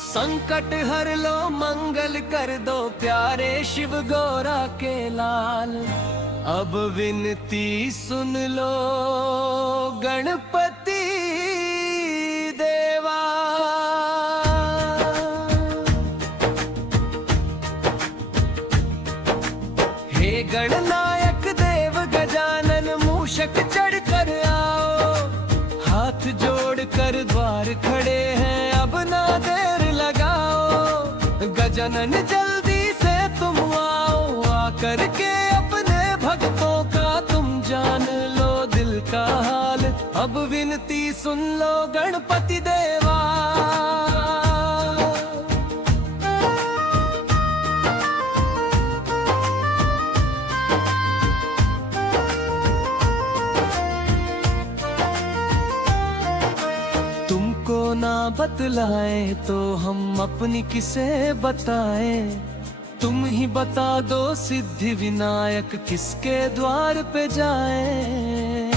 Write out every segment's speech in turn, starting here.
संकट हर लो मंगल कर दो प्यारे शिव गौरा के लाल। अब विनती सुन लो गणपति देवा। हे गणनायक देव गजानन मूषक चढ़ कर आओ। हाथ जोड़ कर द्वार खड़े हैं अब ना देर लगाओ। गजानन जल्दी से तुम आओ, आकर के अपने भक्तों का तुम जान लो दिल का हाल। अब विनती सुन लो गणपति देवा। तुमको ना बतलाए तो हम अपनी किसे बताएं। तुम ही बता दो सिद्धि विनायक किसके द्वार पे जाएं।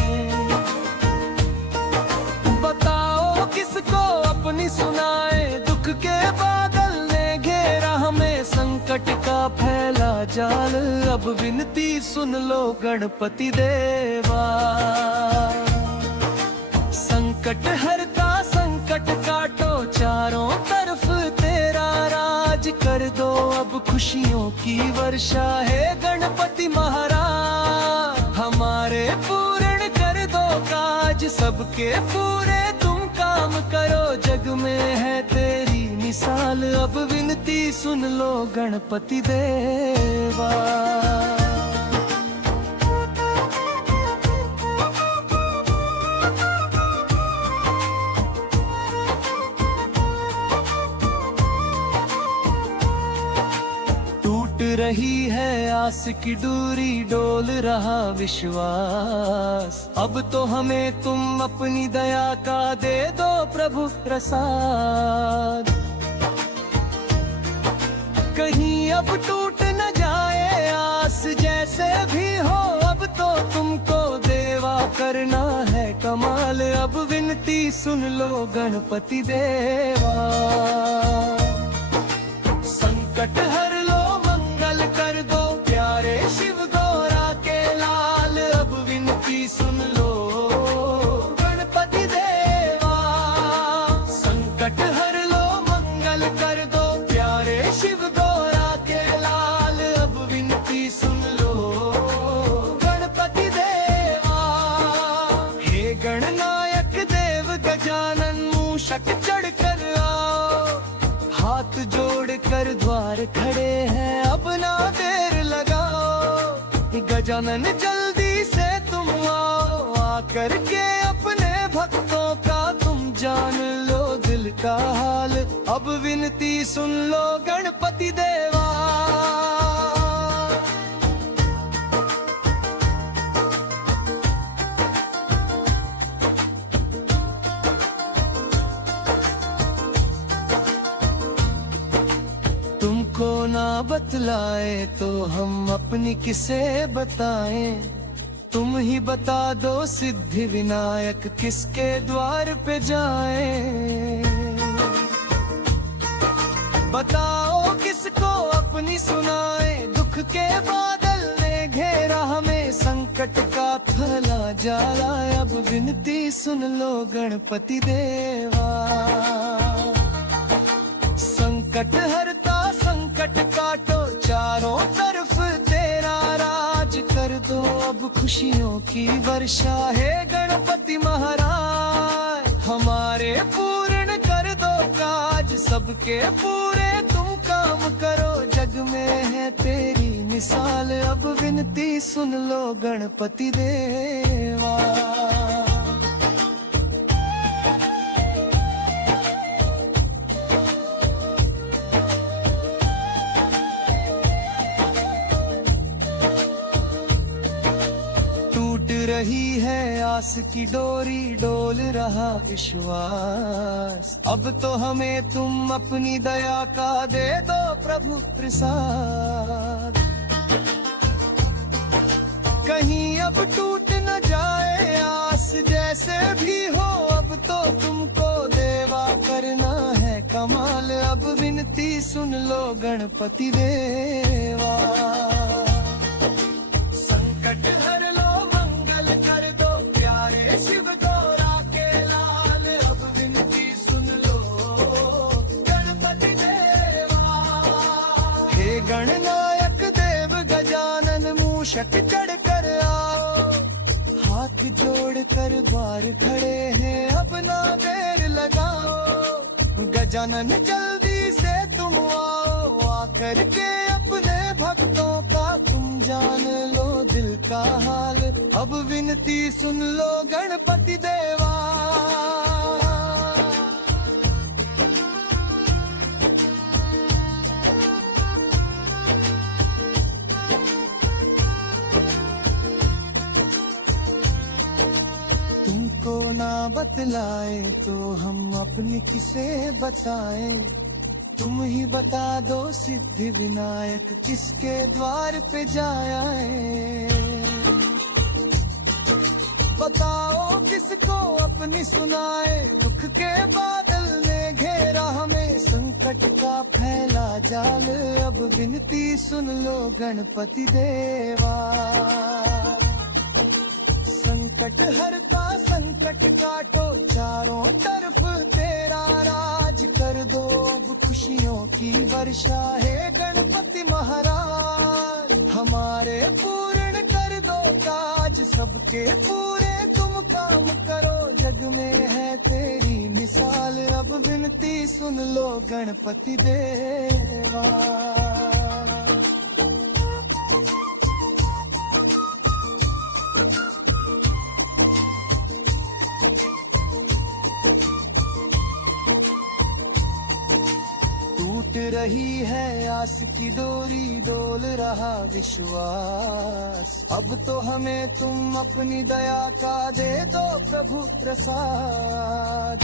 बताओ किसको अपनी सुनाए, दुख के बादल ने घेरा हमें, संकट का फैला जाल। अब विनती सुन लो गणपति देवा। संकट हरता संकट काटो, चारों तरफ तेरा राज कर दो। अब खुशियों की वर्षा है गणपति महाराज। हमारे पूर्ण कर दो काज, सबके पूरे तुम काम करो। जग में है तेरी मिसाल, अब विनती सुन लो गणपति देवा। रही है आस की दूरी, डोल रहा विश्वास। अब तो हमें तुम अपनी दया का दे दो प्रभु प्रसाद। कहीं अब टूट न जाए आस, जैसे भी हो अब तो तुमको देवा करना है कमाल। अब विनती सुन लो गणपति देवा। संकट हर लो मंगल कर दो प्यारे शिव गौरा के लाल। अब विनती सुन लो गणपति देवा। संकट हर लो मंगल कर दो प्यारे शिव गौरा के लाल। अब विनती सुन लो गणपति देवा। हे गणनायक देव गजानन मूषक चढ़ कर आओ। हाथ जोड़ कर द्वार खड़े हैं अब ना देर लगाओ। गजानन जल्दी से तुम आओ, आकर के अपने भक्तों का तुम जान लो दिल का हाल। अब विनती सुन लो गणपति देवा। तुमको ना बतलाए तो हम अपनी किसे बताएं। तुम ही बता दो सिद्धि विनायक किसके द्वार पे जाएं। बताओ किसको अपनी सुनाए, दुख के बादल ने घेरा हमें, संकट का फैला जाला। अब विनती सुन लो गणपति देवा। संकट हरता संकट काटो, चारों तरफ तेरा राज कर दो। अब खुशियों की वर्षा है गणपति महाराज। हमारे पूर्ण कर दो काज, सबके पूरे तुम काम करो। जग में है तेरी मिसाल, अब विनती सुन लो गणपति देवा। रही है आस की डोरी, डोल रहा विश्वास। अब तो हमें तुम अपनी दया का दे दो प्रभु प्रसाद। कहीं अब टूट न जाए आस, जैसे भी हो अब तो तुमको देवा करना है कमाल। अब सुन लो गणपति देवा। संकट हर लो मंगल कर दो प्यारे शिव गौरा के लाल, अब विनती सुन लो गणपति देवा। हे गणनायक देव गजानन मूषक चढ़ कर आओ, हाथ जोड़ कर द्वार खड़े हैं अब ना देर लगाओ। गजानन जल्दी से तुम आओ, आकर के अपने भक्तों का तुम जान लो दिल का हाल, अब विनती सुन लो गणपति देवा। तुमको ना बतलाए तो हम अपनी किसे बताए, तुम ही बता दो सिद्धि विनायक किसके द्वार पे जाए। बताओ किसको अपनी सुनाए, दुख के बादल ने घेरा हमें, संकट का फैला जाल, अब विनती सुन लो गणपति देवा। संकट हरता संकट काटो, चारों तरफ तेरा राज कर दो, अब खुशियों की वर्षा है गणपति महाराज। हमारे पूर्ण कर दो काज, सबके पूरे तुम काम करो, जग में है तेरी मिसाल, अब विनती सुन लो गणपति देवा। टूट रही है आस की डोरी, डोल रहा विश्वास, अब तो हमें तुम अपनी दया का दे दो प्रभु प्रसाद।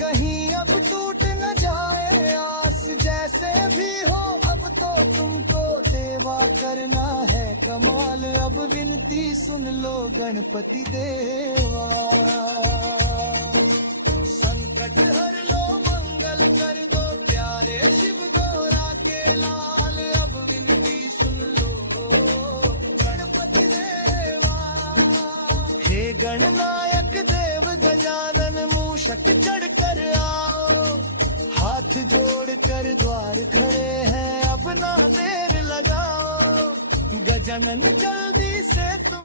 कहीं अब टूट न जाए आस, जैसे भी हो अब तो तुमको देवा करना है कमाल, अब विनती सुन लो गणपति देवा। संकट हर लो मंगल कर दो प्यारे शिव गौरा के लाल, अब विनती सुन लो गणपति देवा। हे गणनायक देव गजानन मूषक चढ़ कर आओ, हाथ जोड़ कर द्वार खड़े हैं अब ना देर लगाओ। गजानन जल्दी से तुम